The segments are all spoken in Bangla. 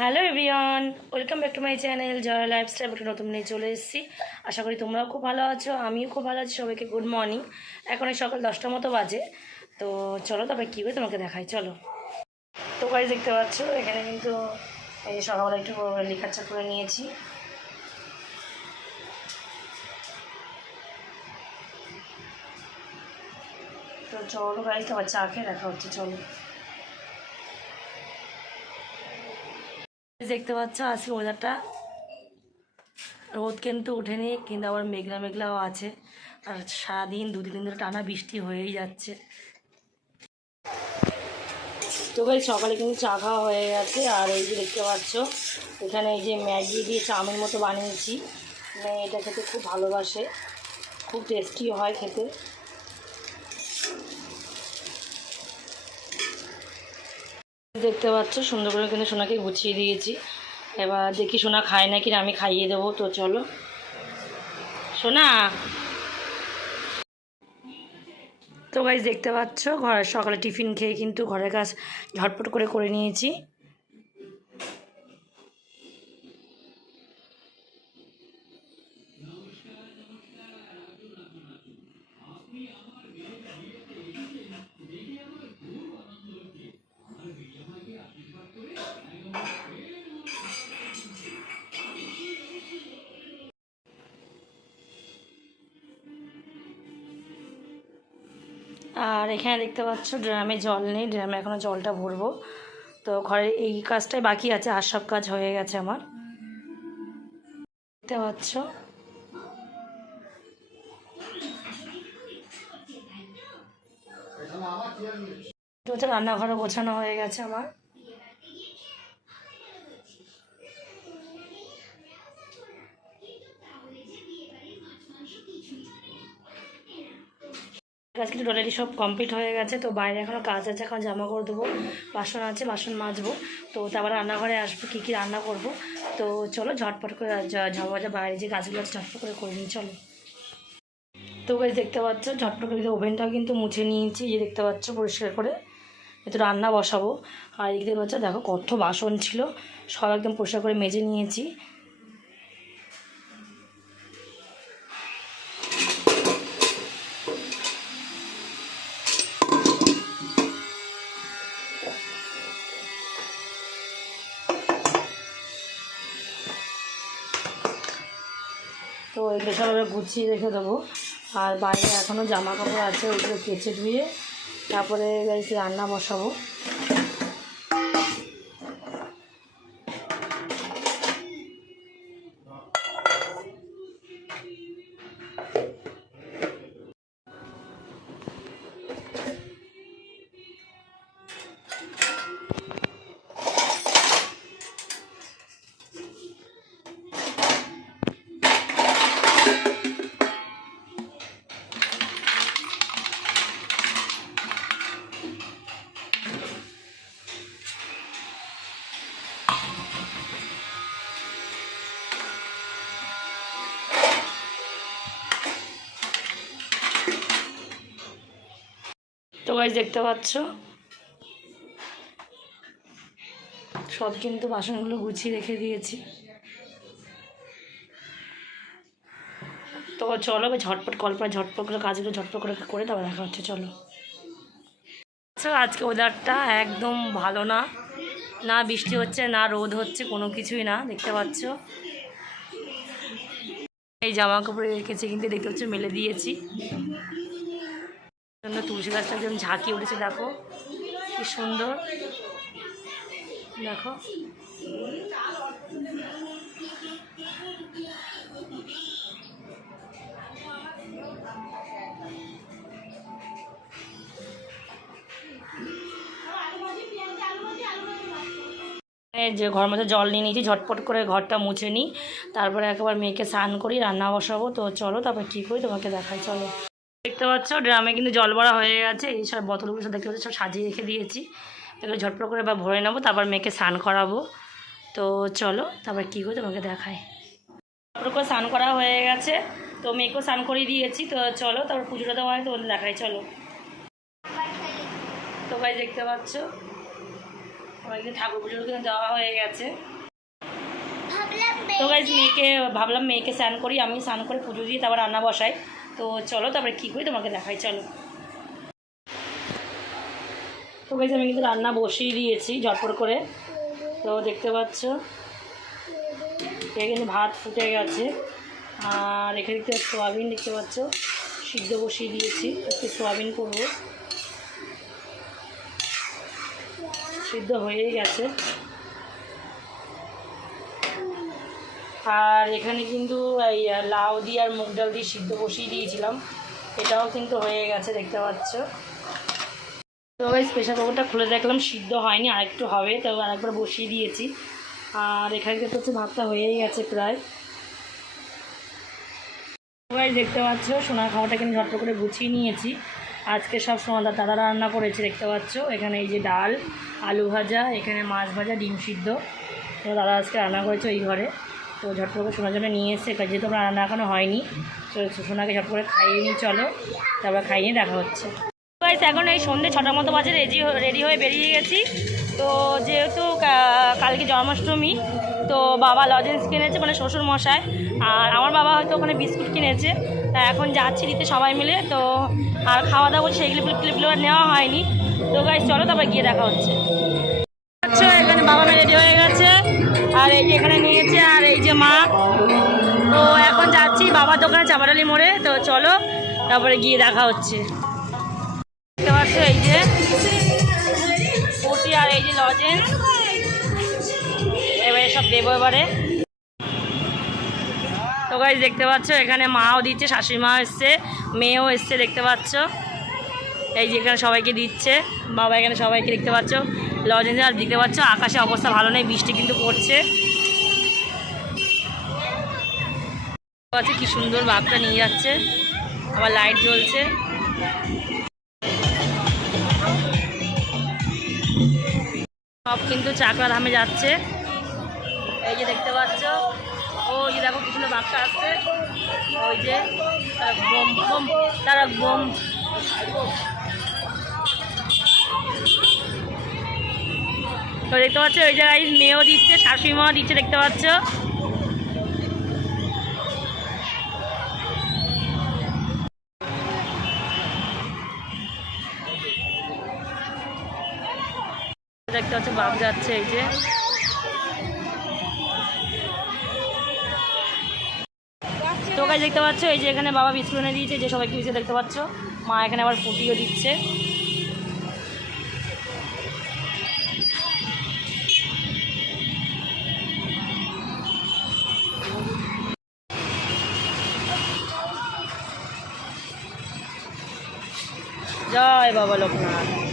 Hello everyone welcome back to my channel Joy lifestyle একটা নতুন নিয়ে চলে এসেছি। আশা করি তোমরাও খুব ভালো আছো, আমিও খুব ভালো আছি, সবাইকে গুড মর্নিং এখন এই সকাল দশটার মতো বাজে, তো চলো তবে কী করে তোমাকে দেখাই, চলো। তো গাড়ি দেখতে পাচ্ছ, এখানে কিন্তু এই যে সকালবেলা একটু লিখার করে নিয়েছি। তো চলো গাড়ি তো চা খেয়ে দেখা হচ্ছে, চলো। দেখতে পাচ্ছ, আজকে ওয়েদারটা রোদ কিন্তু ওঠেনি, কিন্তু আবার মেঘলা মেঘলাও আছে। আর সারাদিন দু তিন ধরে টানা বৃষ্টি হয়েই যাচ্ছে। তো ভাই সকালে কিন্তু চা খাওয়া হয়ে গেছে। আর এই যে দেখতে পাচ্ছ, এখানে এই যে ম্যাগি দিয়ে চাউমিন মতো বানিয়েছি। মেয়ে এটা খেতে খুব ভালোবাসে। খুব টেস্টি হয় খেতে। দেখতে পাচ্ছ, সুন্দর করে কিন্তু সোনাকে গুছিয়ে দিয়েছি। এবার দেখি সোনা খায় নাকি আমি খাইয়ে দেবো, তো চলো। সোনা! তো গাইজ দেখতে পাচ্ছ ঘরের সকালে টিফিন খেয়ে কিন্তু ঘরের কাজ ঝটপট করে করে নিয়েছি। আর এখানে দেখতে পাচ্ছ ড্রামে জল নেই, ড্রামে এখনও জলটা ভরবো। তো ঘরে এই কাজটাই বাকি আছে, আর সব কাজ হয়ে গেছে আমার। দেখতে পাচ্ছ, রান্নাঘরও গোছানো হয়ে গেছে আমার। আজকে অলরেডি সব কমপ্লিট হয়ে গেছে, তো বাইরে এখনও কাজ আছে, এখন জামা করে দেবো বাসন আছে, বাসন মাজবো, তো তারপর রান্নাঘরে আসব, কী কী রান্না করব, তো চলো ঝটপট করে ঝামা বাইরে যে গাছগুলো আছে ঝটপট করে করে নিই, চলো। তো গাছ দেখতে পাচ্ছ, ঝটপট করে ওভেনটাও কিন্তু মুছে নিয়েছি যে দেখতে পাচ্ছ পরিষ্কার করে একটু রান্না বসাবো, আর এদিকে দেখতে পাচ্ছ, দেখো কত বাসন ছিল, সব একদম পরিষ্কার করে মেজে নিয়েছি এগুলো গুছিয়ে রেখে দেবো। আর বাইরে এখনও জামা কাপড় আছে ওইগুলো কেচে ধুয়ে তারপরে রান্না বসাবো। গাছ দেখতে পাচ্ছ? সব কিন্তু বাসনগুলো গুছিয়ে রেখে দিয়েছি। তো চলো ঝটপট কল্পনা ঝটপট করে কাজগুলো ঝটপট করে করে তারপর দেখা হচ্ছে, চলো। আচ্ছা আজকে ওয়েদারটা একদম ভালো না। না বৃষ্টি হচ্ছে, না রোদ হচ্ছে, কোনো কিছুই না, দেখতে পাচ্ছ। এই জামা কাপড় রেখেছি, কিন্তু দেখতে পাচ্ছ, মেলে দিয়েছি। জন্য তুলসী গাছটা যেমন ঝাঁকি উঠেছে, দেখো। কি সুন্দর। দেখো। যে ঘর মধ্যে জল নিয়ে নিয়েছি, ঝটপট করে ঘরটা মুছে নিই। তারপরে একবার মেয়েকে স্নান করি, রান্না বসাবো। তো চলো, তারপর কী করি তোমাকে দেখাই, চলো। দেখতে পাচ্ছ ড্রামে কিন্তু জল ভরা হয়ে গেছে। এই সব বোতলগুলো সব দেখতে পাচ্ছ সব সাজিয়ে রেখে দিয়েছি। এগুলো ঝটপট করে বা ভরে নেব তারপর মেয়েকে স্নান করাবো। তো চলো তারপর কী করে তোমাকে দেখায় ঝটপট করে স্নান করা হয়ে গেছে তো মেয়েকেও স্নান করিয়ে দিয়েছি। তো চলো তারপর পুজোটা দেওয়া হয় তো দেখাই চলো। তো ভাই দেখতে পাচ্ছ সবাইকে ঠাকুর পুজোর কিন্তু দেওয়া হয়ে গেছে। তো গাইজ মেয়েকে ভাবলাম মেয়েকে স্নান করি আমি স্নান করে পুজো দিয়ে তারপর রান্না বসাই। তো চলো, তারপরে কী করি তোমাকে দেখাই, চলো। তো গাইজ আমি কিন্তু রান্না বসিয়ে দিয়েছি ঝটপট করে। তো দেখতে পাচ্ছ, এখানে ভাত ফুটে গেছে। আর এখানে দেখতে সোয়াবিন দেখতে পাচ্ছ, সিদ্ধ বসিয়ে দিয়েছি। একটু সোয়াবিন করব। সিদ্ধ হয়েই গেছে। আর এখানে কিন্তু এই লাউ দিয়ে আর মুগ ডাল দিয়ে সিদ্ধ বসিয়ে দিয়েছিলাম। এটাও কিন্তু হয়ে গেছে, দেখতে পাচ্ছ। তো ওই স্পেশাল কুকারটা খুলে দেখলাম, সিদ্ধ হয়নি আর একটু হবে তো আরেকবার বসিয়ে দিয়েছি। আর এখানে কিন্তু হচ্ছে ভাতটা হয়েই গেছে প্রায়। সবাই দেখতে পাচ্ছ, সোনার খাওয়াটা কিন্তু ঝট্ট করে গুছিয়ে নিয়েছি। আজকে সব সোনাদা দাদা রান্না করেছে, দেখতে পাচ্ছ। এখানে এই যে ডাল, আলু ভাজা, এখানে মাছ ভাজা, ডিম সিদ্ধ। তো দাদা আজকে রান্না করেছে ওই ঘরে। তো ঝট করে সোনার জন্য নিয়ে এসে যেহেতু আমরা রান্না এখনও হয়নি, তো সোনাকে ঝট করে খাইয়ে নিয়ে চলো। তারপর খাইয়ে দেখা হচ্ছে। এখন এই সন্ধ্যে ছটার মতো বাজে রেডি রেডি হয়ে বেরিয়ে গেছি। তো যেহেতু কালকে জন্মাষ্টমী, তো বাবা লজেন্স কিনেছে মানে শ্বশুর মশাই, আর আমার বাবা হয়তো ওখানে বিস্কুট কিনেছে। তা এখন যাচ্ছি দিতে সবাই মিলে, তো আর খাওয়া দাওয়া করছে সেইগুলো ক্লিপগুলো আর নেওয়া হয়নি। তো গাইস চলো তারপর গিয়ে দেখা হচ্ছে। আচ্ছা এখানে বাবা রেডি হয়ে গেছে। আর এই যে এখানে নিয়েছে আর এই যে মা, তো এখন যাচ্ছি বাবার দোকানে চাপাডালি মোড়ে, তো চলো, তারপরে গিয়ে দেখা হচ্ছে। দেখতে পাচ্ছ এই যে পুটি আর এই যে লজেন্স। এবারে সব দেবো এবারে। তো গাইজ দেখতে পাচ্ছ, এখানে মাও দিচ্ছে শাশুড়ি মা এসছে, মেয়েও এসছে, দেখতে পাচ্ছ। এই যে এখানে সবাইকে দিচ্ছে, বাবা এখানে সবাইকে দেখতে পাচ্ছ। লজেন্স আর দেখতে পাচ্ছ, আকাশে অবস্থা ভালো নেই, বৃষ্টি কিন্তু পড়ছে। আছে কি সুন্দর বাঘটা নিয়ে যাচ্ছে। আবার লাইট জ্বলছে। সব কিন্তু চাকরা ধামে যাচ্ছে। এই যে দেখতে পাচ্ছ। ও যে দেখো পিছনে বাঘটা আসছে ওই যে বোম বোম, তারা বোম। তো দেখতে পাচ্ছ, ওই জায়গায় মেয়েও দিচ্ছে শাশুড়ি মাও দিচ্ছে, দেখতে পাচ্ছ? দেখতে পাচ্ছ বাপ যাচ্ছে এই যে। তো গাছ দেখতে পাচ্ছ, এই যে এখানে বাবা বিস্কুট এনে দিয়েছে, যে সবাইকে বিস্কুট দেখতে পাচ্ছ? মা এখানে আবার ফুটিও দিচ্ছে। জয় বাবা লোকনাথ।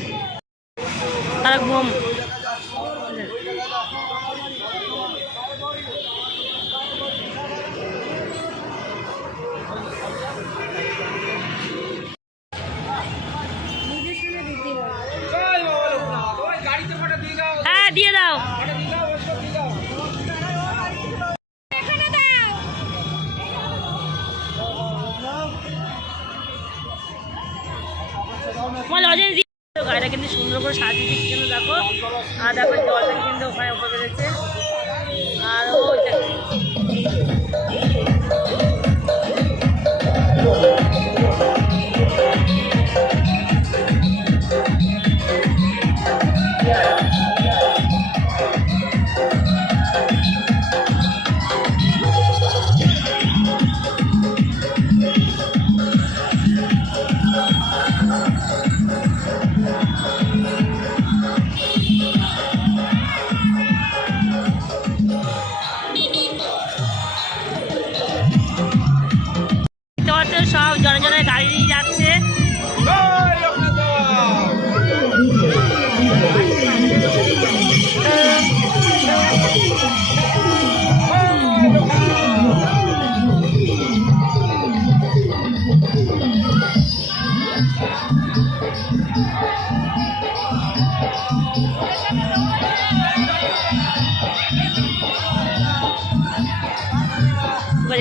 হ্যাঁ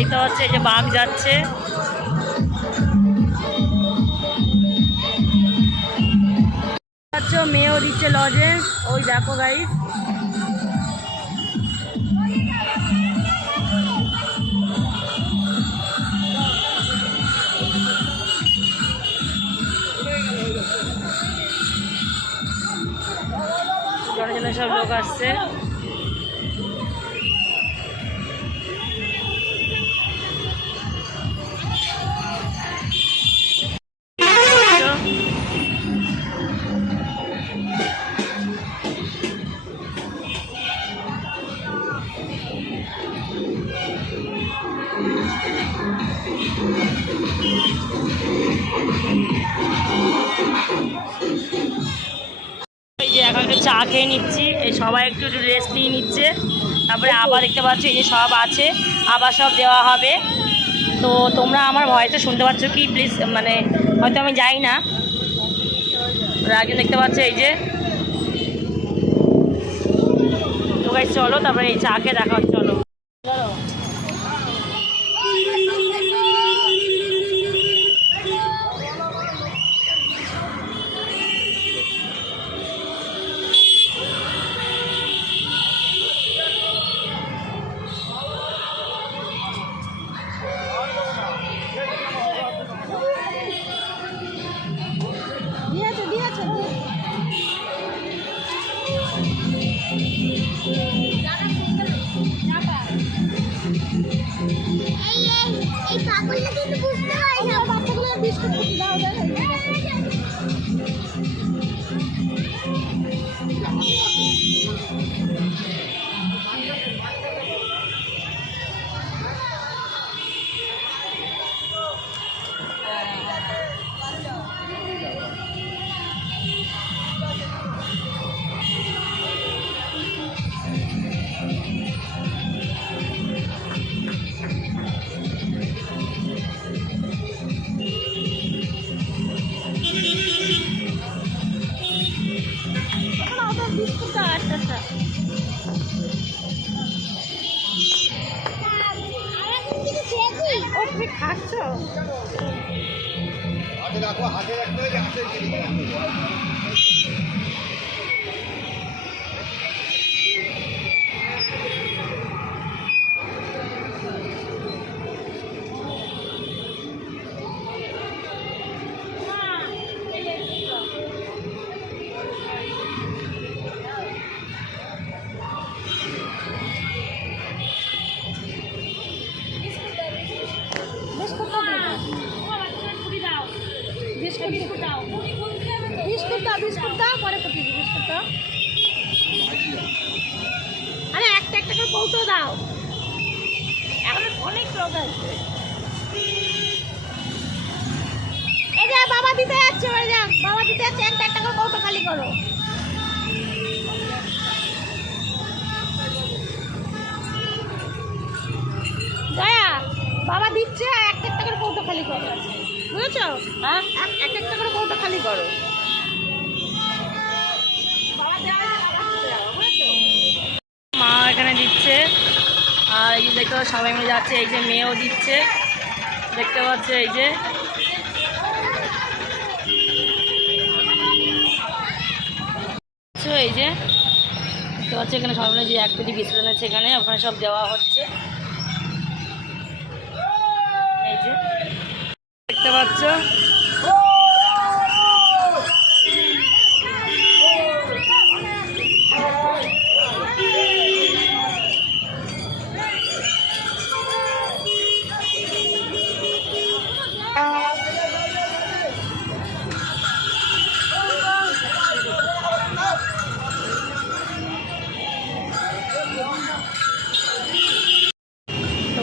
দেখতে পাচ্ছি যে বাঘ যাচ্ছে। মেয়েও দিচ্ছে লজেন্স ওই দেখো জনে সব লোক আসছে। পাচ্ছি, এই যে সব আছে, আবার সব দেওয়া হবে। তো তোমরা আমার ভয়েসে শুনতে পাচ্ছ কি? প্লিজ মানে হয়তো আমি যাই না। রাজন দেখতে পাচ্ছ, এই যে। তো গাই চলো, তারপরে এই চাকে দেখা হচ্ছে আর এই দেখতে পাচ্ছ, সবাই মিলে যাচ্ছে, এই যে মেয়েও দিচ্ছে। দেখতে পাচ্ছে, এই যে। এই যে, দেখতে পাচ্ছি, এখানে সবাই মিলে যে এক পেটি বিস্কুট এনেছে এখানে, ওখানে সব দেওয়া হচ্ছে। এই যে, দেখতে পাচ্ছ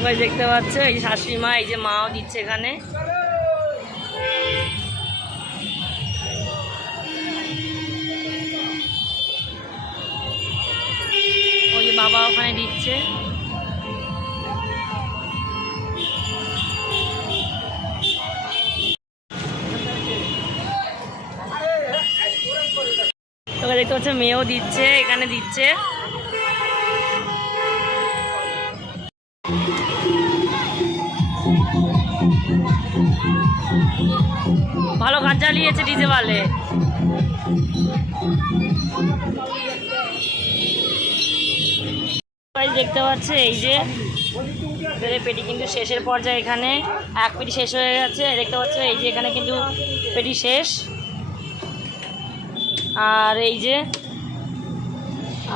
সবাই দেখতে পাচ্ছ, এই যে শাশুড়ি মা এই যে মাও দিচ্ছে এখানে। বাবা ওখানে দিচ্ছে। তোকে দেখতে পাচ্ছ, মেয়েও দিচ্ছে, এখানে দিচ্ছে। ভালো গান চালিয়েছে ডিজে বালে। দেখতে পাচ্ছে, এই যে। পেটি কিন্তু শেষের পর্যায়ে এখানে। এক পেটি শেষ হয়ে গেছে, দেখতে পাচ্ছ, এই যে এখানে কিন্তু পেটি শেষ। আর এই যে,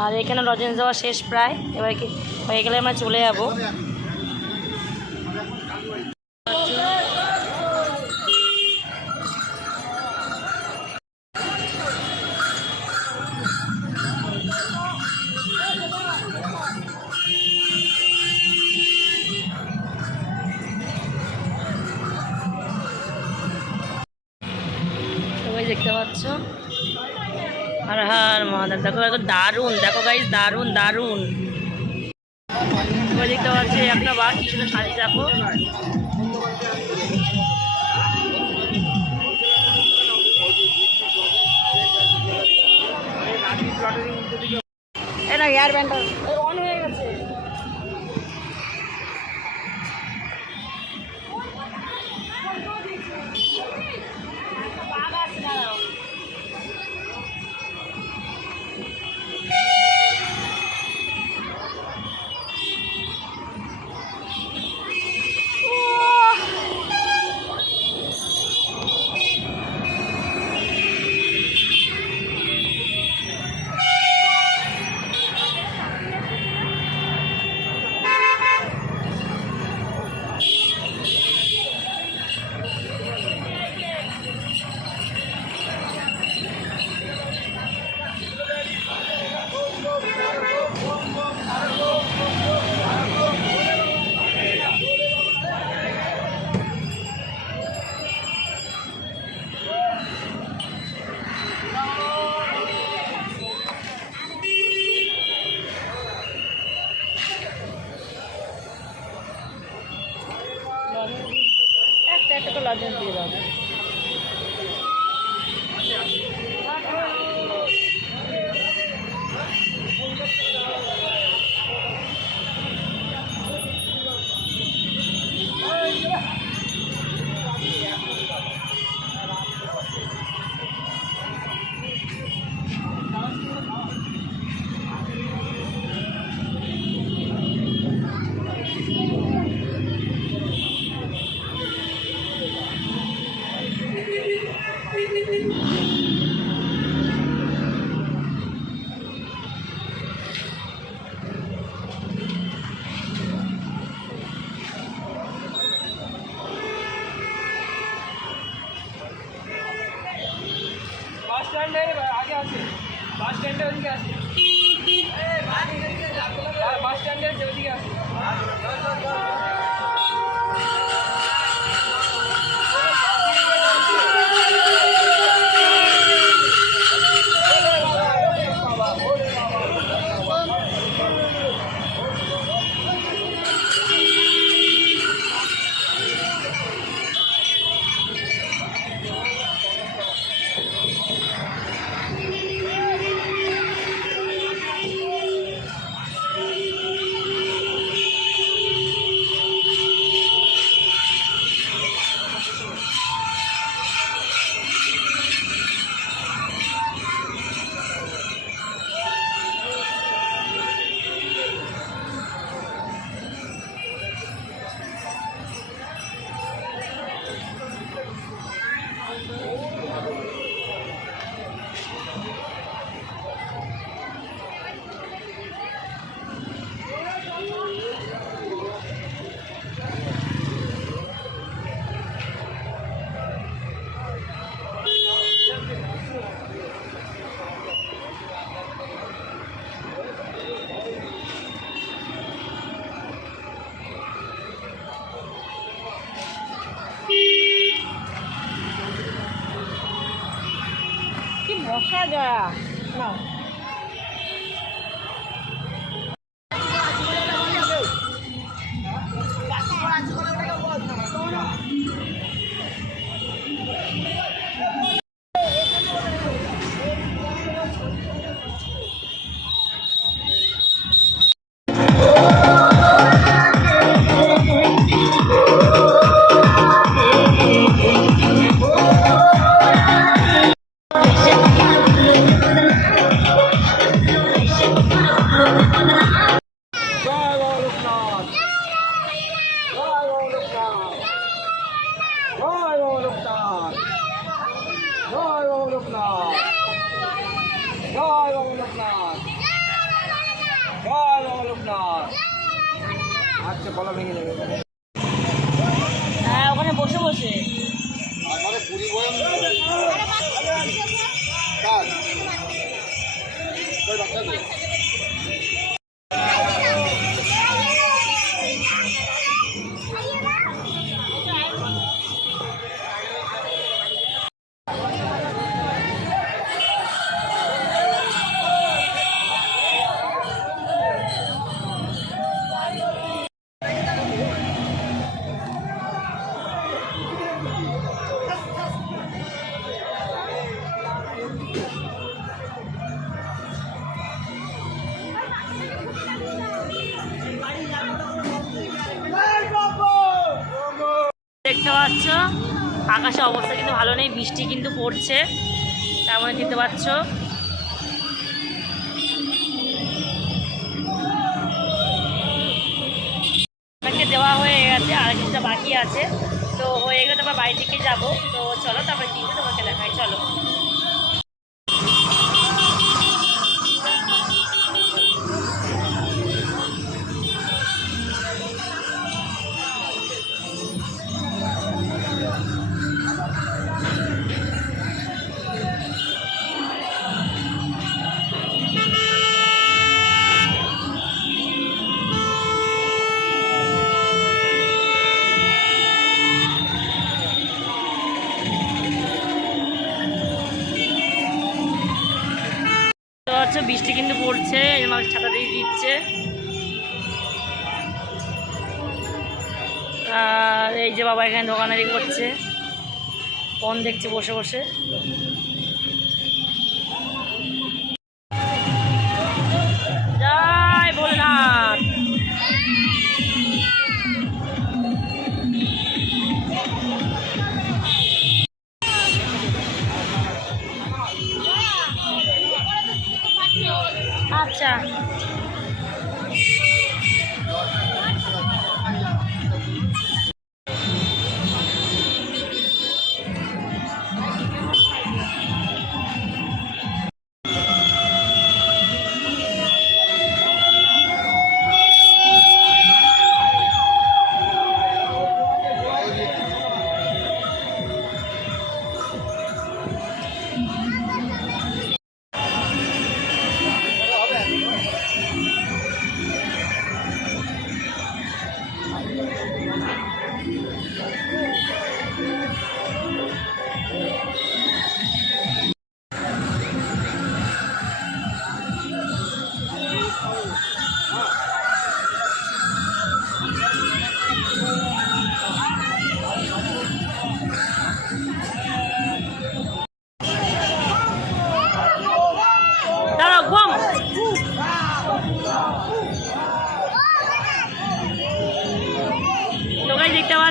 আর এখানে লজেন্স দেওয়া শেষ প্রায়। এবার হয়ে গেলে আমরা চলে যাব। দেখতে পাচ্ছ? আর হার মাদার দেখো দারুণ, দেখো গাইজ দারুণ দারুণ। এটা হেয়ার বাস 那个啊，是？অমরনাথ জয় অমরনাথ জয় অমরনাথ আচ্ছা গলা ভেঙে হ্যাঁ ওখানে বসে বসে আমার পুরী ডাক্তার দেখতে পাচ্ছ? আকাশে অবস্থা কিন্তু ভালো নেই, বৃষ্টি কিন্তু পড়ছে। তার মধ্যে দেখতে পাচ্ছ? দেওয়া হয়ে গেছে, আর কিছুটা বাকি আছে। তো হয়ে গেলে তারপর বাড়ি থেকে যাব। তো চলো, তারপরে কিন্তু তোমাকে দেখাই, চলো। বৃষ্টি কিন্তু পড়ছে আমাকে ছাতা দিয়ে দিচ্ছে। আর এই যে বাবা এখানে দোকানারি করছে, ফোন দেখছে বসে বসে।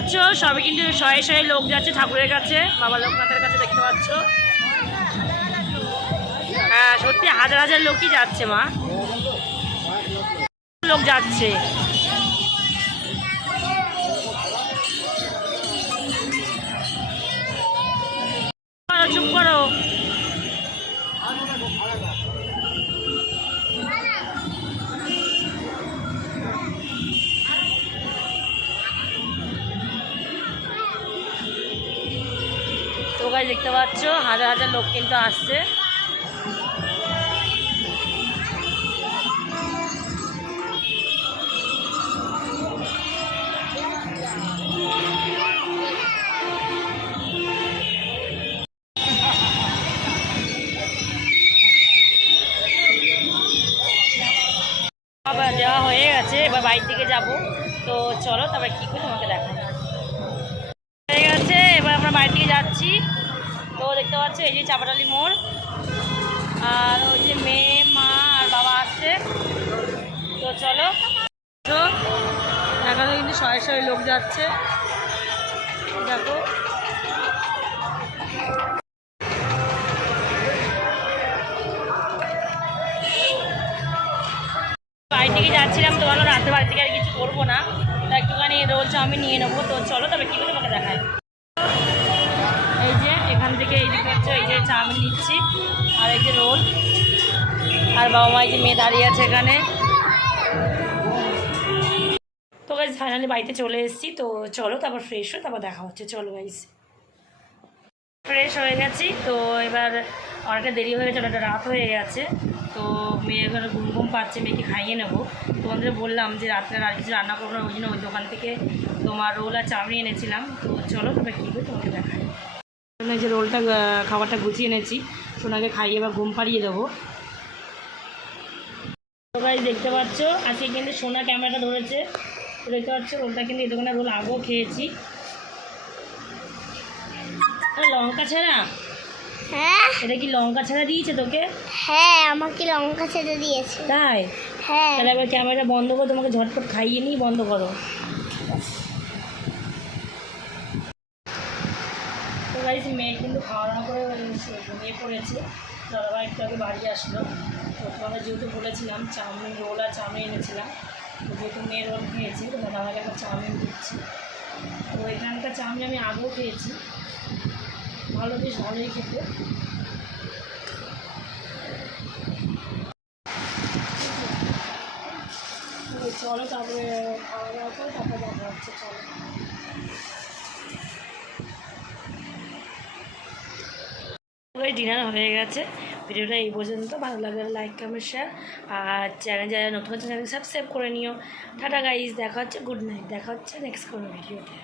পাচ্ছ? সবে কিন্তু শয়ে শয়ে লোক যাচ্ছে, ঠাকুরের কাছে। বাবা লোকনাথের কাছে দেখতে পাচ্ছ। হ্যাঁ সত্যি হাজার হাজার লোকই যাচ্ছে, মা। লোক যাচ্ছে। কিন্তু আসছে। আবার দেওয়া হয়ে গেছে, এবার বাড়ির দিকে যাব। তো চলো, তারপর কী করে তোমাকে দেখাই হয়ে গেছে, এবার আমরা বাড়ি থেকে যাচ্ছি। দেখতে পাচ্ছ, এই যে চাপাটালি মোড়। আর ওই যে মেয়ে, মা আর বাবা আসছে। তো চলো এখানে কিন্তু শয়ে শয়ে লোক যাচ্ছে। দেখো। বাড়ি থেকে যাচ্ছিলাম, তো ভালো রাতে বাড়ি থেকে আর কিছু করব না। তো একটুখানি রোল চাউমিন নিয়ে নেব। তো চলো তবে কী করে তোমাকে দেখায় হচ্ছে এই যে চাউমিন নিচ্ছি। আর এই যে রোল। আর বাবা মা যে মেয়ে দাঁড়িয়ে আছে এখানে। ফাইনালি বাড়িতে চলে এসেছি। তো চলো, তারপর ফ্রেশ হয়ে তারপর দেখা হচ্ছে। চলো গাইস ফ্রেশ হয়ে গেছি। তো এবার অনেকটা দেরি হয়ে গেছে, অনেকটা রাত হয়ে গেছে। তো মেয়ে এখানে ঘুম পাচ্ছে, মেয়েকে খাইয়ে নেব। তোমাদের বললাম যে রাত্রে আর কিছু রান্না করব না, ওই জন্য ওই দোকান থেকে তোমার রোল আর চাউমিন এনেছিলাম। তো চলো তবে কী করে তোমাকে দেখাই। জন্য যে রোলটা খাবারটা গুছিয়ে এনেছি। সোনাকে খাইয়ে এবার ঘুম পাড়িয়ে দেবো। সবাই দেখতে পাচ্ছ আজকে কিন্তু সোনা ক্যামেরাটা ধরেছে। দেখতে পাচ্ছ রোলটা কিন্তু এই দোকানে রোল আগেও খেয়েছি। লঙ্কা ছাড়া? হ্যাঁ? এটা কি লঙ্কা ছাড়া দিয়েছে তোকে? হ্যাঁ আমাকে লঙ্কা ছেড়ে দিয়েছে। তাই? হ্যাঁ। তাহলে এবার ক্যামেরা বন্ধ করো তোমাকে ঝটপট খাইয়ে নিই বন্ধ করো। তো মেয়ে কিন্তু খাওয়া দাওয়া করে ঘুমিয়ে পড়েছে। দাদাভাই একটু আগে বাড়ি আসলো। তো তোমাকে যেহেতু বলেছিলাম, চাউমিন রোল আর চাউমিন এনেছিলাম। তো যেহেতু মেয়ে রোল খেয়েছে, তো দাদাভাইকে একটা চাউমিন দিচ্ছি। তো এখানকার চাউমিন আমি আগেও খেয়েছি। ভালো বেশ ভালোই খেতে। চলো তারপরে খাওয়া দাওয়া করে তারপরে দেখা হচ্ছে, চলো। ডিনার হয়ে গেছে। ভিডিওটা এই পর্যন্ত। ভালো লাগলে লাইক কমেন্ট শেয়ার আর চ্যানেল যারা নতুন চ্যানেল সাবস্ক্রাইব করে নিও। টাটা গাইজ দেখা হচ্ছে। গুড নাইট দেখা হচ্ছে নেক্সট কোনো ভিডিওতে